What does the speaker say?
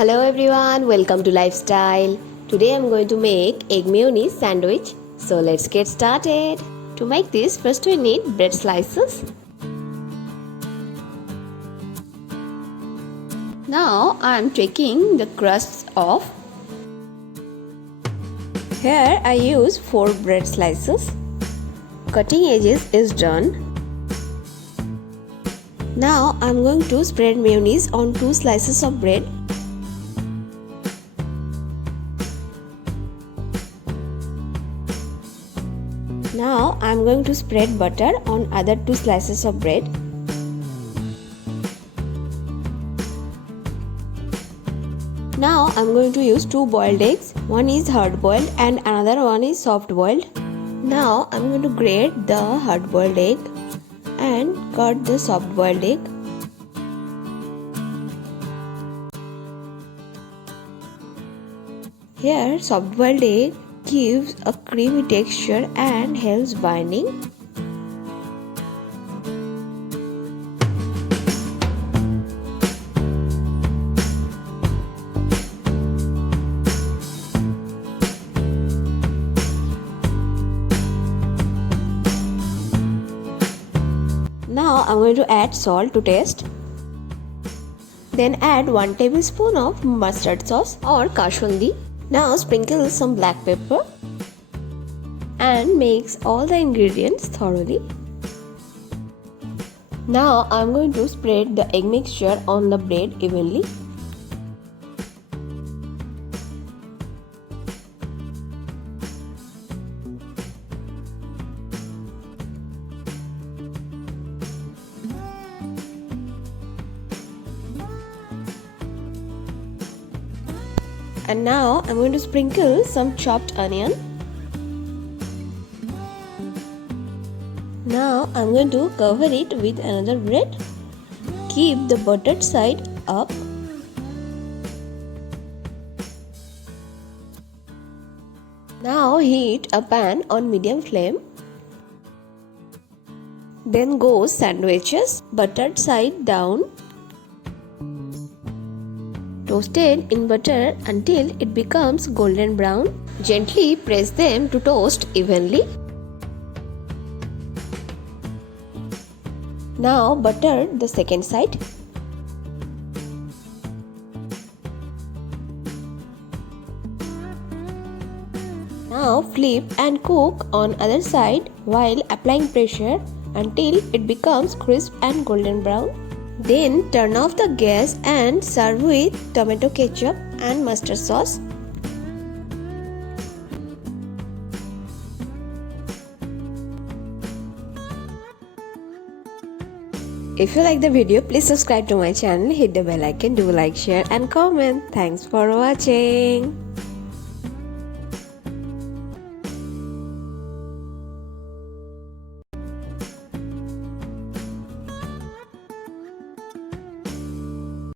Hello everyone, welcome to Lifestyle. Today I'm going to make egg mayonnaise sandwich. So let's get started. To make this, first we need bread slices. Now I'm taking the crusts off. Here I use 4 bread slices. Cutting edges is done. Now I'm going to spread mayonnaise on 2 slices of bread. Now I am going to spread butter on other 2 slices of bread. Now I am going to use 2 boiled eggs. One is hard boiled and another one is soft boiled. Now I am going to grate the hard boiled egg and cut the soft boiled egg. Here soft boiled egg gives a creamy texture and helps binding. Now I'm going to add salt to taste. Then add 1 tablespoon of mustard sauce or kasundi. Now sprinkle some black pepper and mix all the ingredients thoroughly. Now I am going to spread the egg mixture on the bread evenly. And now I'm going to sprinkle some chopped onion. Now I'm going to cover it with another bread. Keep the buttered side up. Now heat a pan on medium flame. Then go sandwiches, buttered side down. Toasted in butter until it becomes golden brown. Gently press them to toast evenly. Now butter the second side. Now flip and cook on other side while applying pressure until it becomes crisp and golden brown. Then turn off the gas and serve with tomato ketchup and mustard sauce. If you like the video, please subscribe to my channel, hit the bell icon, do like, share and comment. Thanks for watching.